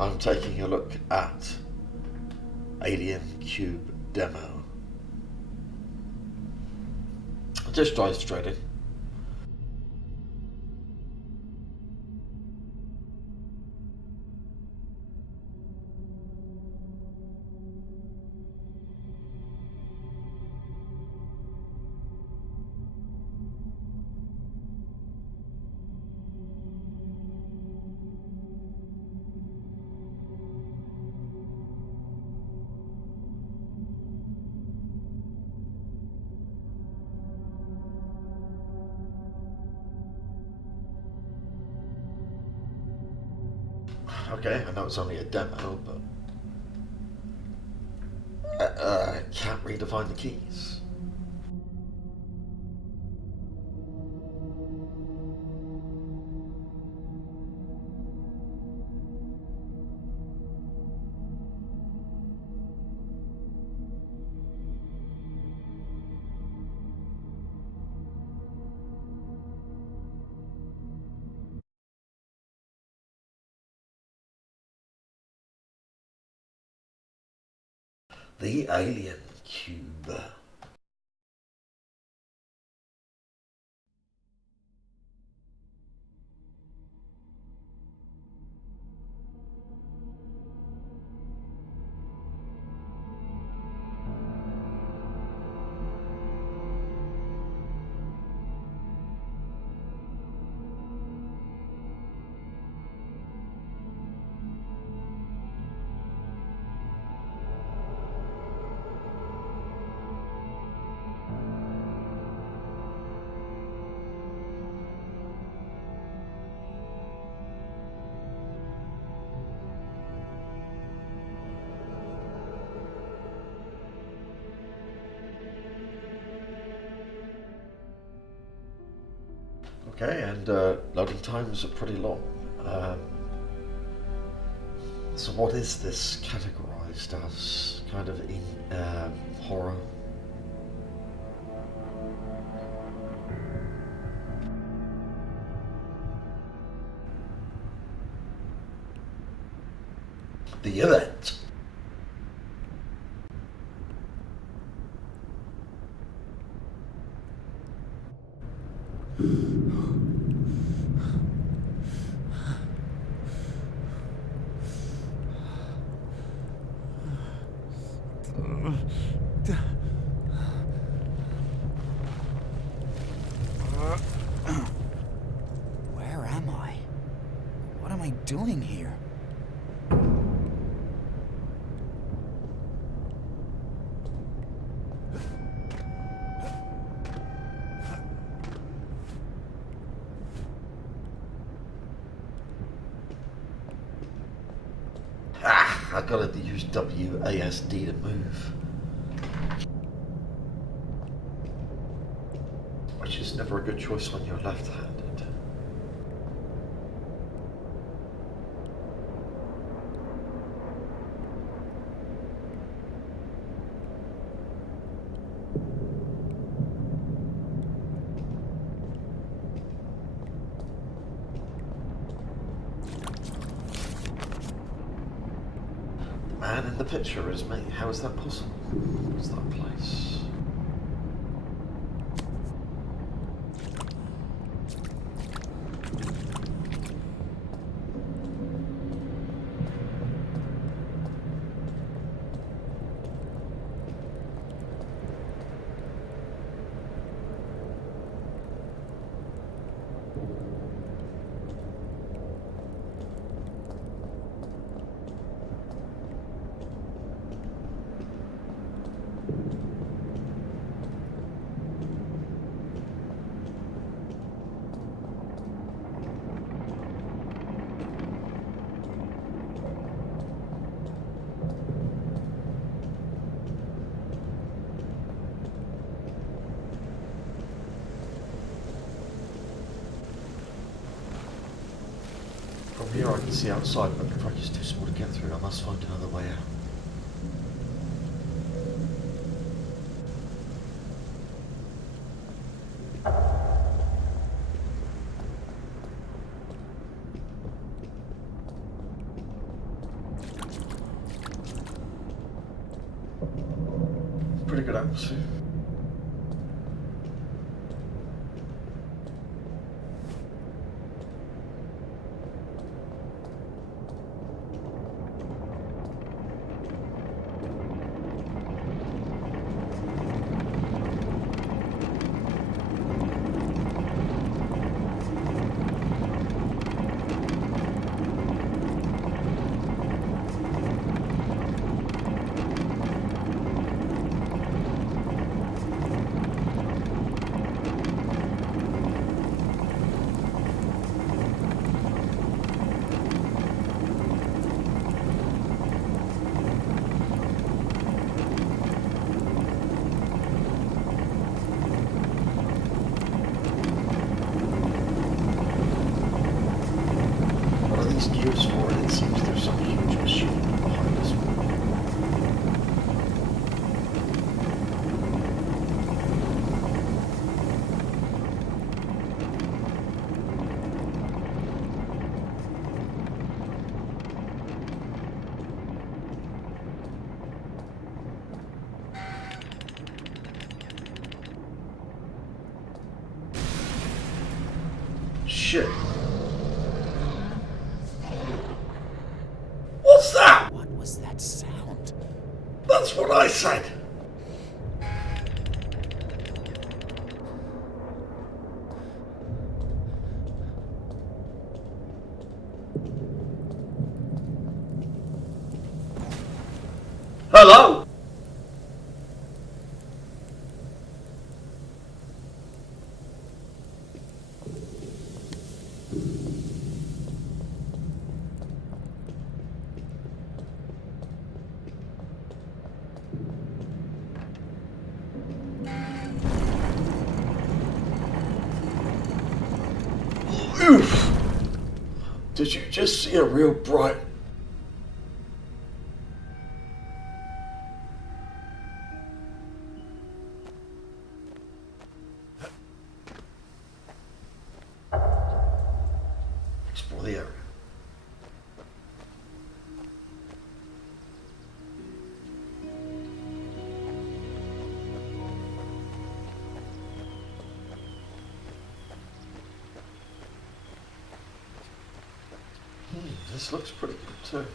I'm taking a look at Alien Cube Demo. Just dive straight in. Okay, I know it's only a demo, but can't redefine the keys. The Alien Cube. Okay, and loading times are pretty long. So what is this categorized as? Kind of in horror? The event. Where am I? What am I doing here? I gotta use WASD to move. Which is never a good choice when you're left-handed. The man in the picture is me. How is that possible? What's that place? From here I can see outside, but the track is too small to get through. I must find another way out. figured out soon. Gears for it. It seems there's some huge machine behind this one. Shit. What's that? What was that sound? That's what I said. Hello? Oof! Did you just see a real bright... Explore the area. This looks pretty good too.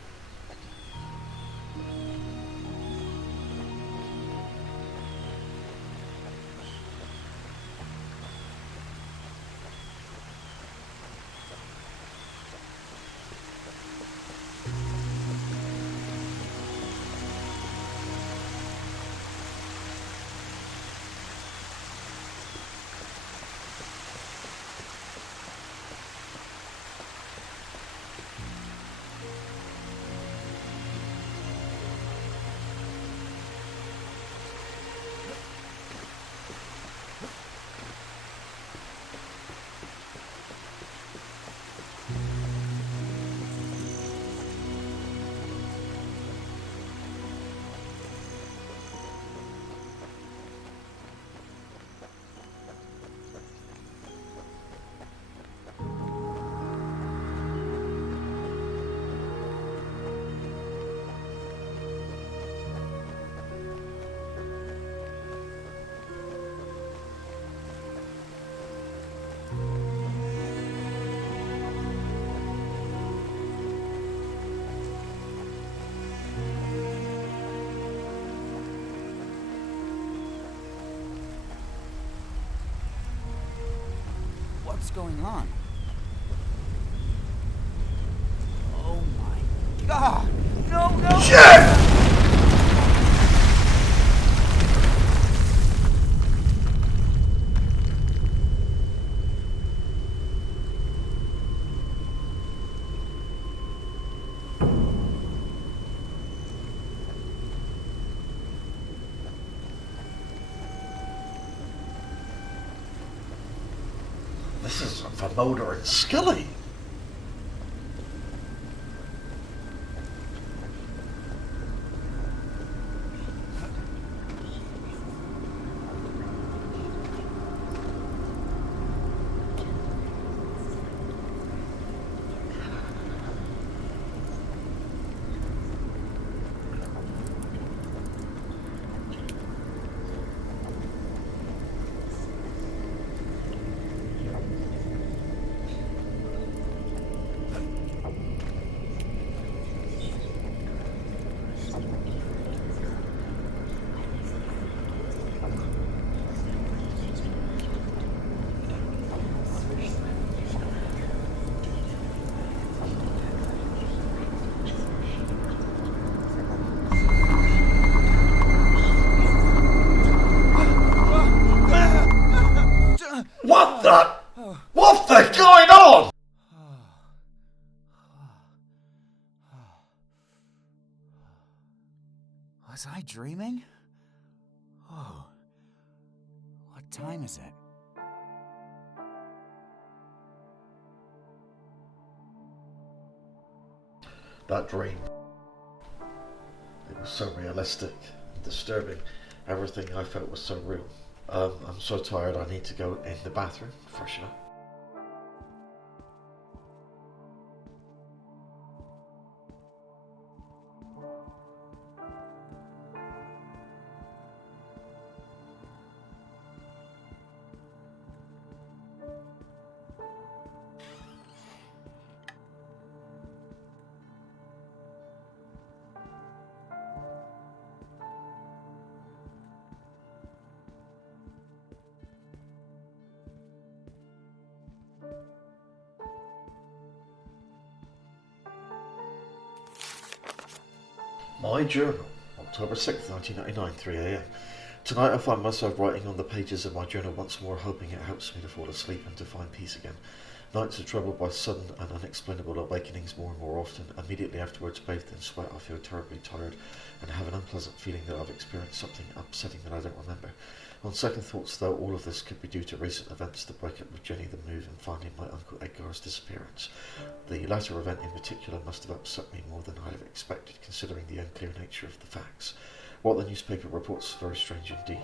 What's going on? Oh my god! No, no! Shit! This is for Mulder and Scully. What the going on? Was I dreaming? Oh, what time is it? That dream. It was so realistic and disturbing. Everything I felt was so real. I'm so tired I need to go in the bathroom, freshen up. My journal, October 6th, 1999, 3 a.m. Tonight I find myself writing on the pages of my journal once more, hoping it helps me to fall asleep and to find peace again. Nights are troubled by sudden and unexplainable awakenings more and more often. Immediately afterwards, bathed in sweat, I feel terribly tired and have an unpleasant feeling that I've experienced something upsetting that I don't remember. On second thoughts, though, all of this could be due to recent events, the breakup with Jenny, the move, and finding my Uncle Edgar's disappearance. The latter event in particular must have upset me more than I have expected, considering the unclear nature of the facts. What the newspaper reports is very strange indeed.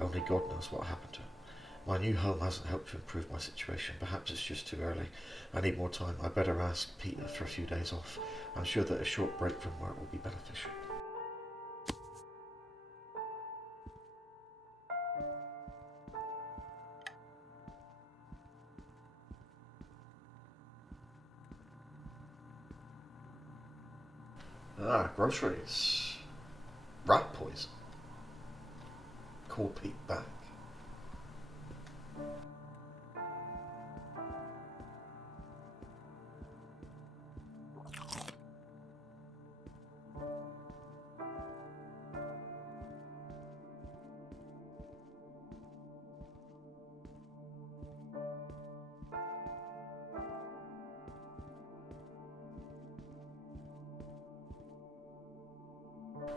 Only God knows what happened to him. My new home hasn't helped to improve my situation. Perhaps it's just too early. I need more time. I better ask Peter for a few days off. I'm sure that a short break from work will be beneficial. Groceries. Rat poison. Call Pete back.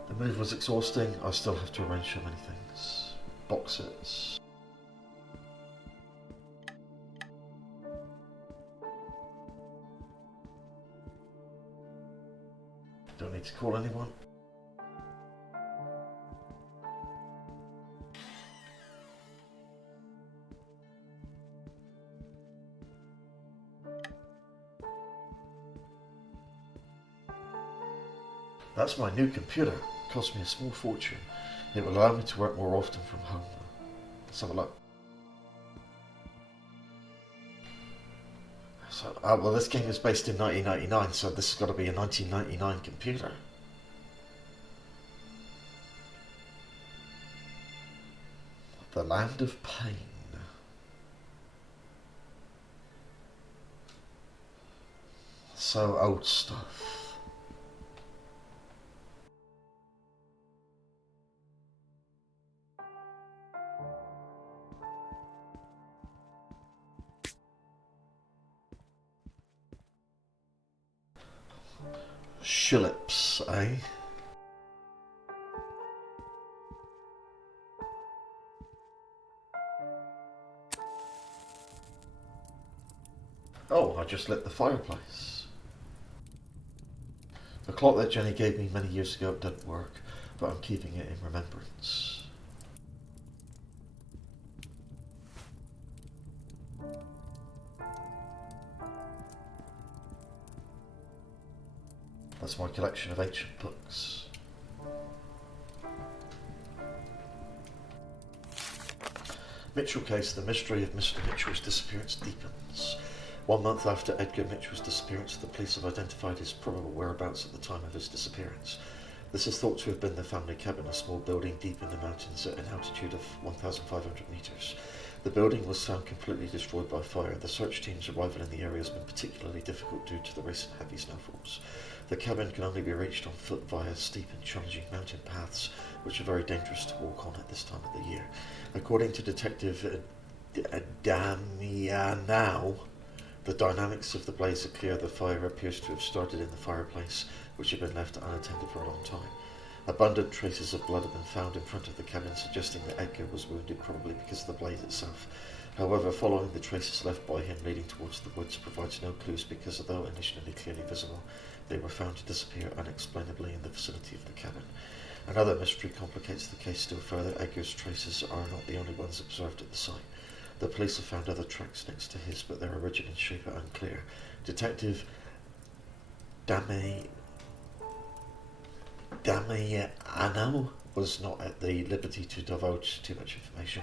The move was exhausting. I still have to arrange so many things. Boxes. Don't need to call anyone. That's my new computer. It cost me a small fortune. It will allow me to work more often from home. Let's have a look. So, well, this game is based in 1999, so this has got to be a 1999 computer. The Land of Pain. So old stuff. Shillips, eh? Oh, I just lit the fireplace. The clock that Jenny gave me many years ago didn't work, but I'm keeping it in remembrance. That's my collection of ancient books. Mitchell case, the mystery of Mr. Mitchell's disappearance deepens. 1 month after Edgar Mitchell's disappearance, the police have identified his probable whereabouts at the time of his disappearance. This is thought to have been the family cabin, a small building deep in the mountains at an altitude of 1,500 metres. The building was found completely destroyed by fire. The search team's arrival in the area has been particularly difficult due to the recent heavy snowfalls. The cabin can only be reached on foot via steep and challenging mountain paths, which are very dangerous to walk on at this time of the year. According to Detective Damianao. The dynamics of the blaze are clear. The fire appears to have started in the fireplace, which had been left unattended for a long time. Abundant traces of blood have been found in front of the cabin, suggesting that Edgar was wounded, probably because of the blaze itself. However, following the traces left by him leading towards the woods provides no clues because, although initially clearly visible, they were found to disappear unexplainably in the vicinity of the cabin. Another mystery complicates the case still further. Edgar's traces are not the only ones observed at the site. The police have found other tracks next to his, but their origin and shape are unclear. Detective Damiano was not at the liberty to divulge too much information,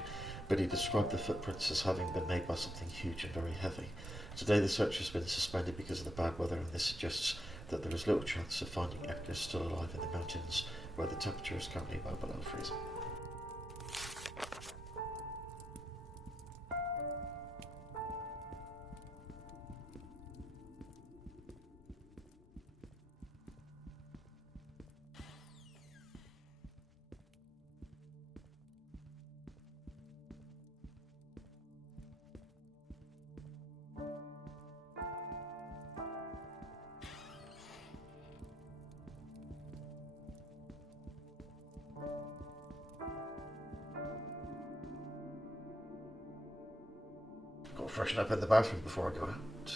but he described the footprints as having been made by something huge and very heavy. Today the search has been suspended because of the bad weather, and this suggests that there is little chance of finding Edgar still alive in the mountains, where the temperature is currently well below freezing. Got to freshen up in the bathroom before I go out.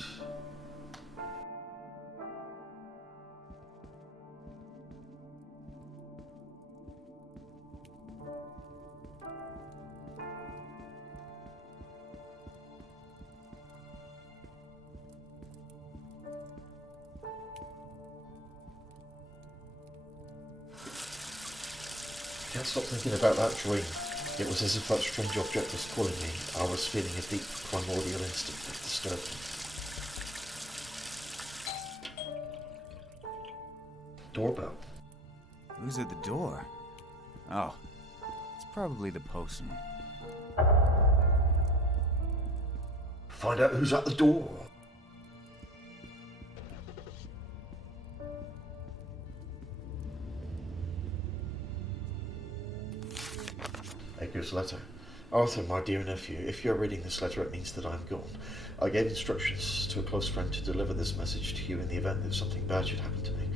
Can't stop thinking about that dream. It was as if that strange object was calling me. I was feeling a deep primordial instinct that disturbed me. Doorbell. Who's at the door? Oh, it's probably the postman. Find out who's at the door. Edgar's letter. Arthur, my dear nephew, if you're reading this letter, it means that I'm gone. I gave instructions to a close friend to deliver this message to you in the event that something bad should happen to me.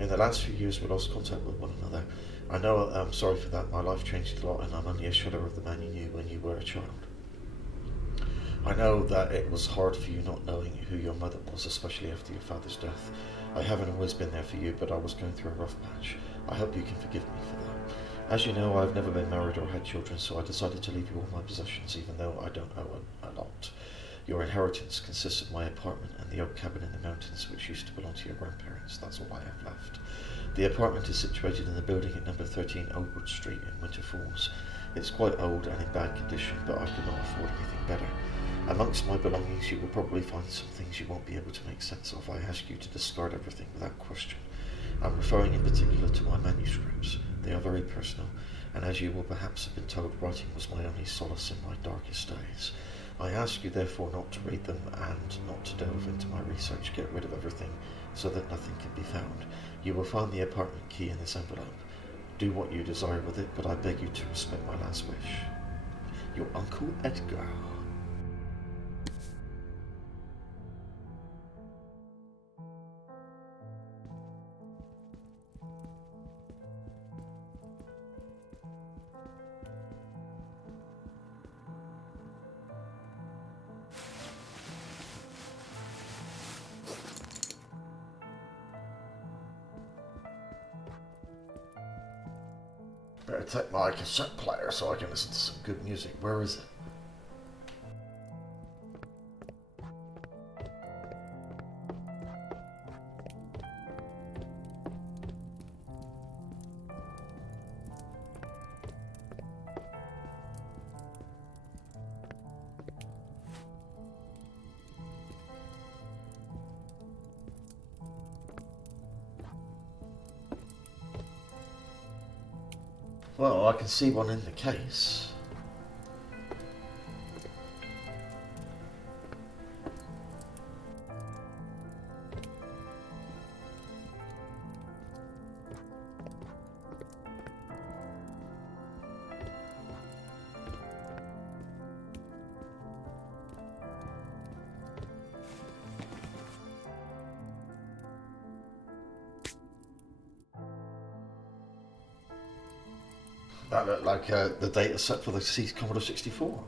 In the last few years, we lost contact with one another. I know I'm sorry for that. My life changed a lot, and I'm only a shadow of the man you knew when you were a child. I know that it was hard for you not knowing who your mother was, especially after your father's death. I haven't always been there for you, but I was going through a rough patch. I hope you can forgive me for that. As you know, I've never been married or had children, so I decided to leave you all my possessions, even though I don't owe a lot. Your inheritance consists of my apartment and the old cabin in the mountains, which used to belong to your grandparents. That's all I have left. The apartment is situated in the building at number 13 Oldwood Street in Winter Falls. It's quite old and in bad condition, but I could not afford anything better. Amongst my belongings, you will probably find some things you won't be able to make sense of. I ask you to discard everything without question. I'm referring in particular to my manuscripts. They are very personal, and as you will perhaps have been told, writing was my only solace in my darkest days. I ask you therefore not to read them and not to delve into my research. Get rid of everything so that nothing can be found. You will find the apartment key in this envelope. Do what you desire with it, but I beg you to respect my last wish. Your Uncle Edgar. Better take my cassette player so I can listen to some good music. Where is it? Well, I can see one in the case. That looked like the data set for the Commodore 64.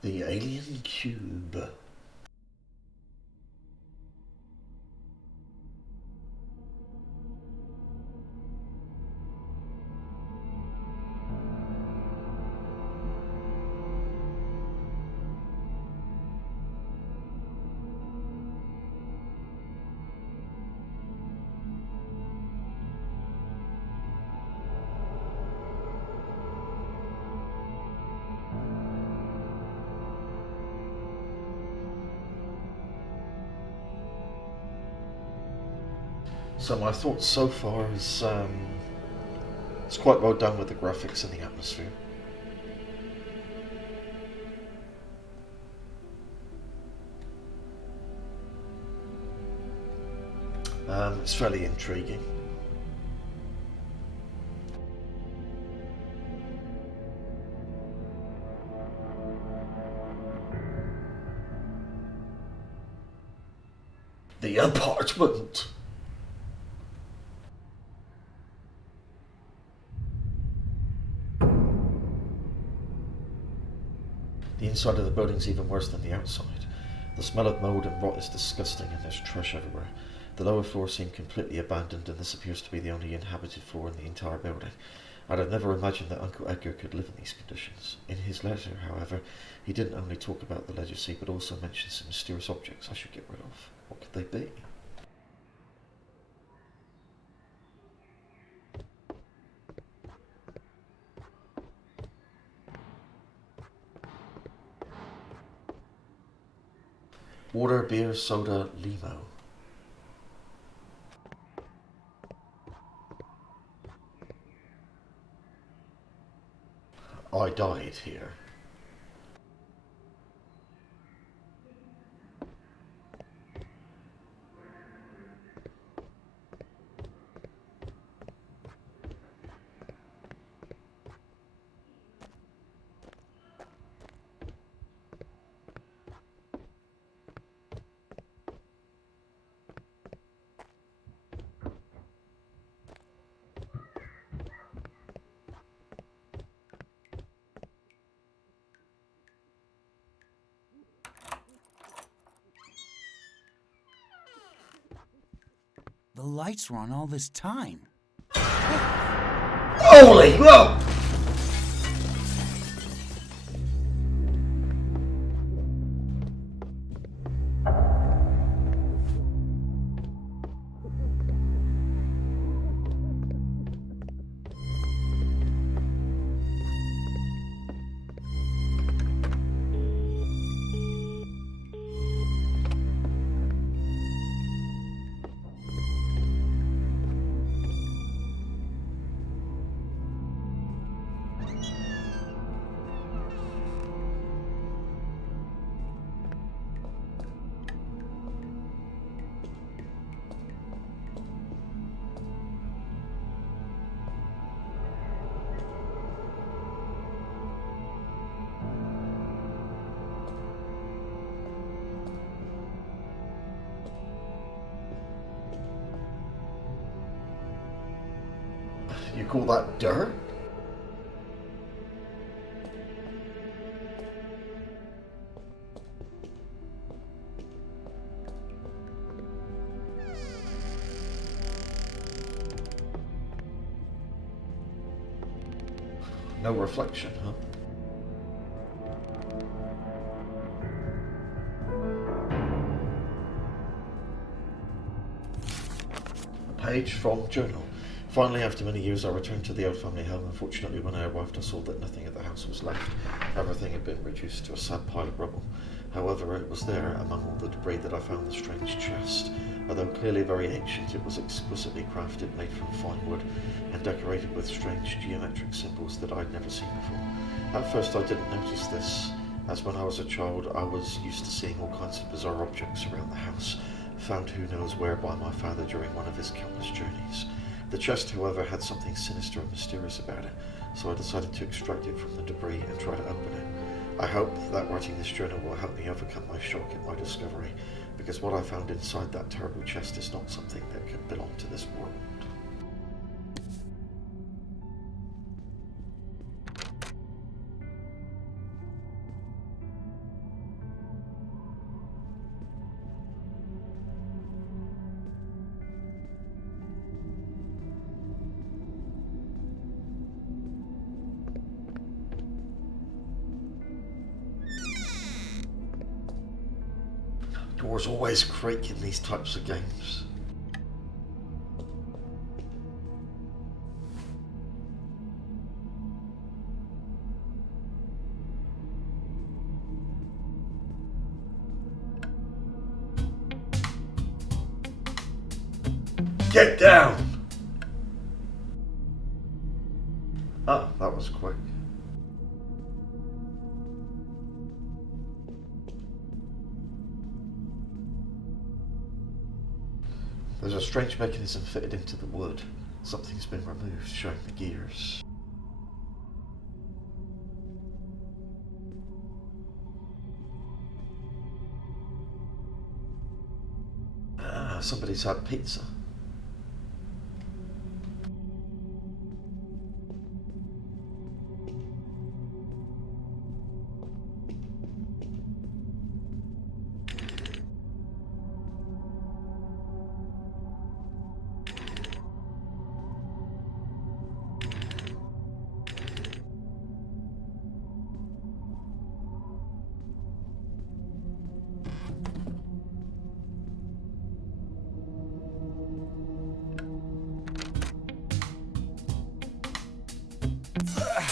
The alien cube. So my thoughts so far is it's quite well done with the graphics and the atmosphere. It's fairly intriguing. The apartment! The inside of the building's even worse than the outside. The smell of mould and rot is disgusting and there's trash everywhere. The lower floors seem completely abandoned and this appears to be the only inhabited floor in the entire building. I'd have never imagined that Uncle Edgar could live in these conditions. In his letter, however, he didn't only talk about the legacy but also mentioned some mysterious objects I should get rid of. What could they be? Water, beer, soda, limo. I died here. The lights were on all this time. Holy whoa! You call that dirt? No reflection, huh? A page from journal. Finally, after many years, I returned to the old family home. Unfortunately, when I arrived, I saw that nothing of the house was left. Everything had been reduced to a sad pile of rubble. However, it was there, among all the debris, that I found the strange chest. Although clearly very ancient, it was exquisitely crafted, made from fine wood, and decorated with strange geometric symbols that I'd never seen before. At first, I didn't notice this as when I was a child I was used to seeing all kinds of bizarre objects around the house, found who knows where by my father during one of his countless journeys. The chest, however, had something sinister and mysterious about it, so I decided to extract it from the debris and try to open it. I hope that writing this journal will help me overcome my shock at my discovery, because what I found inside that terrible chest is not something that can belong to this world. Doors always creak in these types of games. Get down! Ah, that was quick. There's a strange mechanism fitted into the wood. Something's been removed, showing the gears. Ah, somebody's had pizza.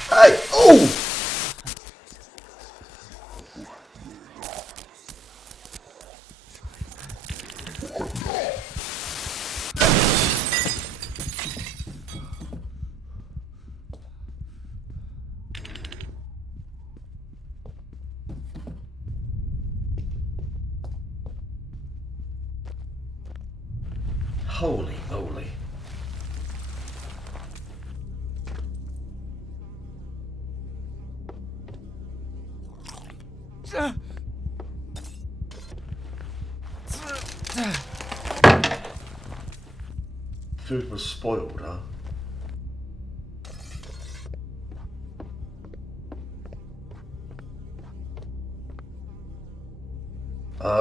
Hey! Oh! Holy moly. Food was spoiled, huh?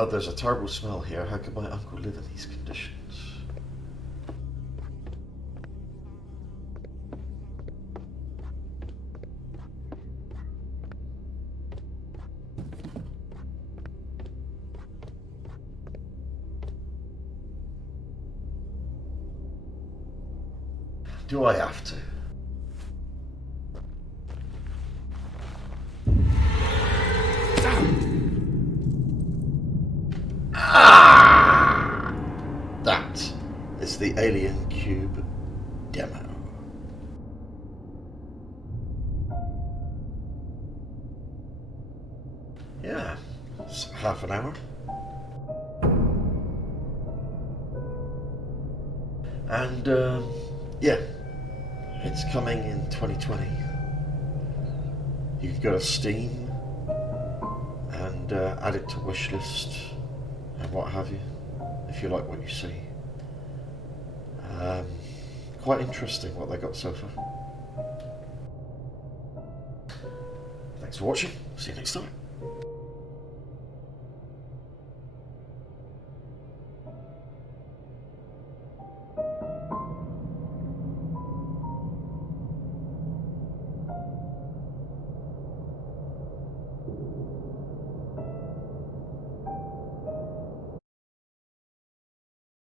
There's a terrible smell here. How could my uncle live in these conditions? Do I have to? Ah! That is the Alien Cube demo. Yeah, it's half an hour. And, yeah, it's coming in 2020. You can go to Steam and add it to wishlist and what have you, if you like what you see. Quite interesting what they got so far. Thanks for watching. See you next time.